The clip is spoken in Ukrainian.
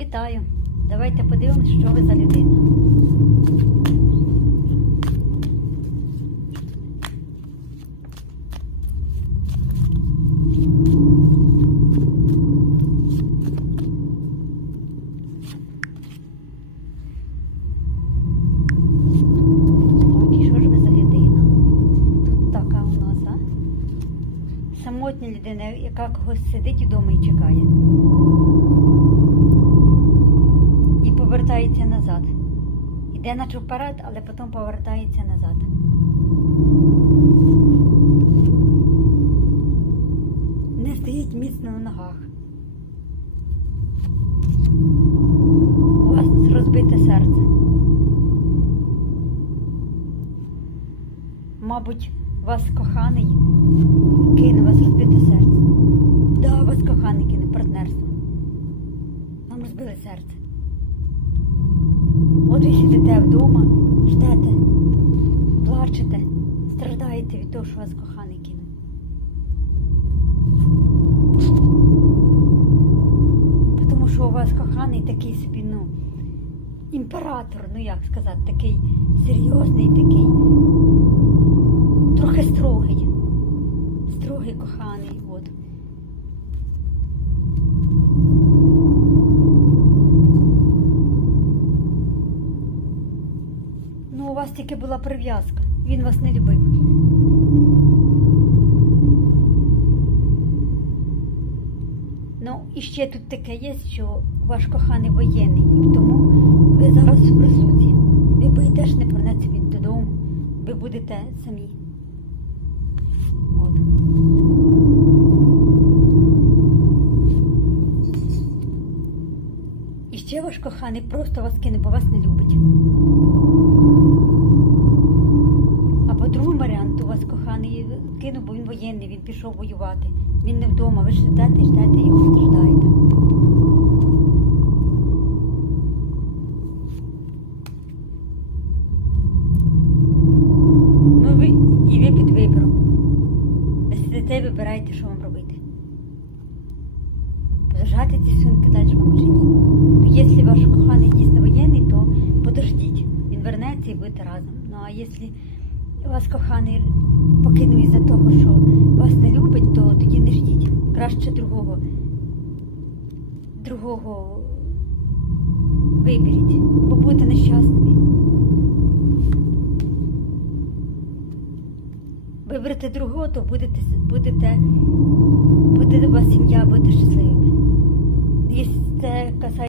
Вітаю! Давайте подивимось, що ви за людина. Самотня людина, яка когось сидить вдома і чекає. Повертається назад. Іде наче вперед, але потім повертається назад. Не стоїть міцно на ногах. У вас розбите серце. Мабуть, вас коханий кине вас розбите серце. Да, вас коханий кине партнерство. Вам розбили серце. От ви сидите вдома, ждете, плачете, страждаєте від того, що вас коханий кинув. Тому що у вас коханий такий собі, ну, імператор, ну як сказати, такий серйозний, такий, трохи строгий. Строгий коханий, от. Тільки була прив'язка. Він вас не любив. Ну, і ще тут таке є, що ваш коханий воєнний, і тому ви зараз в розлуці. Ви боїтесь, не повернеться він додому. Ви будете самі. От. І ще ваш коханий просто вас кине, бо вас не любить. Він пішов воювати. Він не вдома, ви ж сидите, ждете його страждаєте. Ну ви і ви під вибором. Ви сидите і вибираєте, що вам робити. Зажати ці сумки далі вам чи ні. Ну, якщо ваш коханий дійсно воєнний, то подождіть. Він вернеться і будете разом. Ну а якщо у вас коханий покинув із-за того, що вас не любить, то тоді не ждіть. Краще другого. Другого виберіть, бо будете нещасними. Виберете другого, то будете, будете, буде у вас сім'я, будете щасливими. Якщо